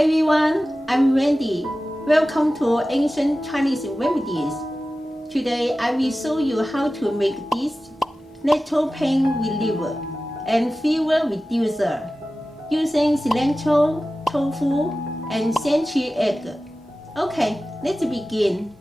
everyone, I'm Wendy. Welcome to Ancient Chinese Remedies. Today I will show you how to make this natural pain reliever and fever reducer using cilantro, tofu, and century egg. Okay, let's begin.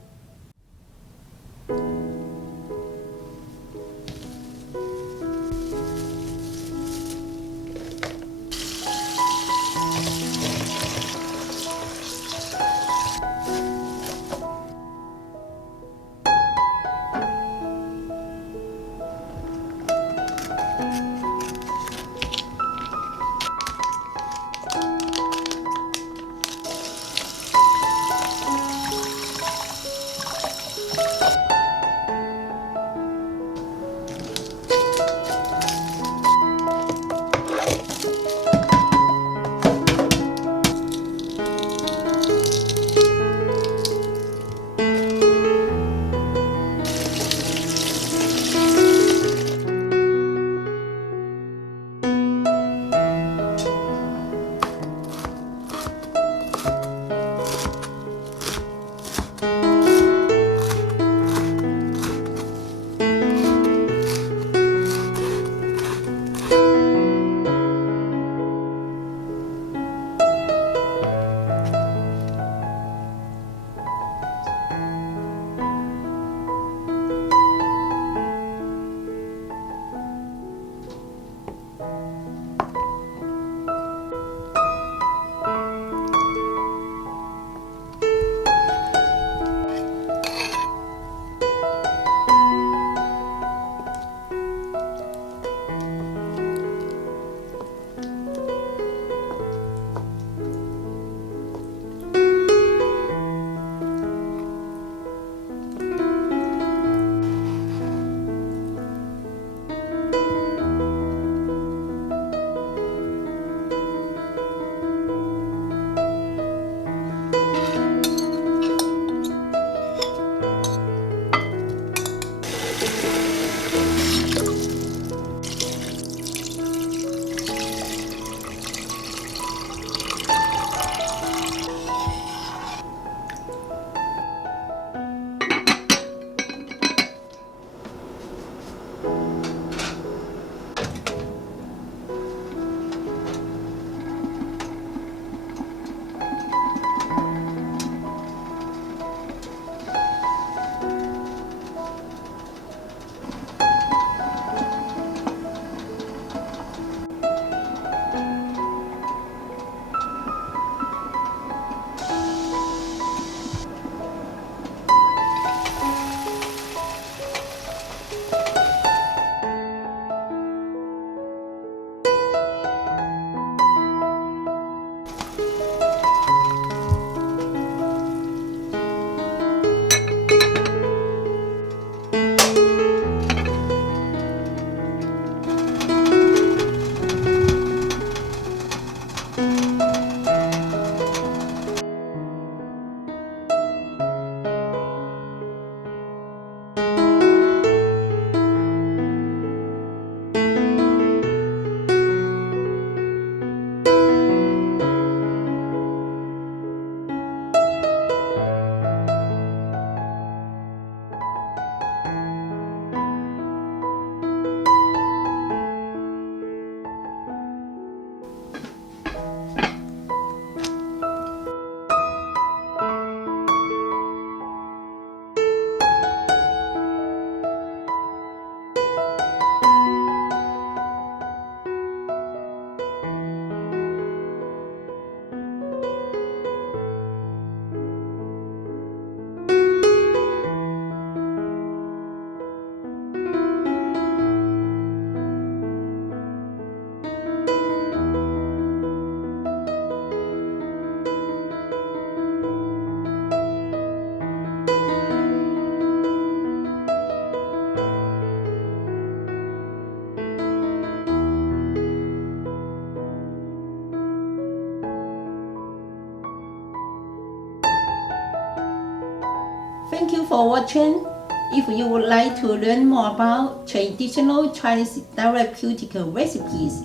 Thank you for watching. If you would like to learn more about traditional Chinese therapeutic recipes,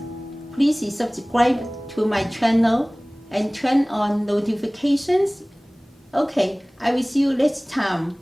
please subscribe to my channel. and turn on notifications. Okay, I will see you next time.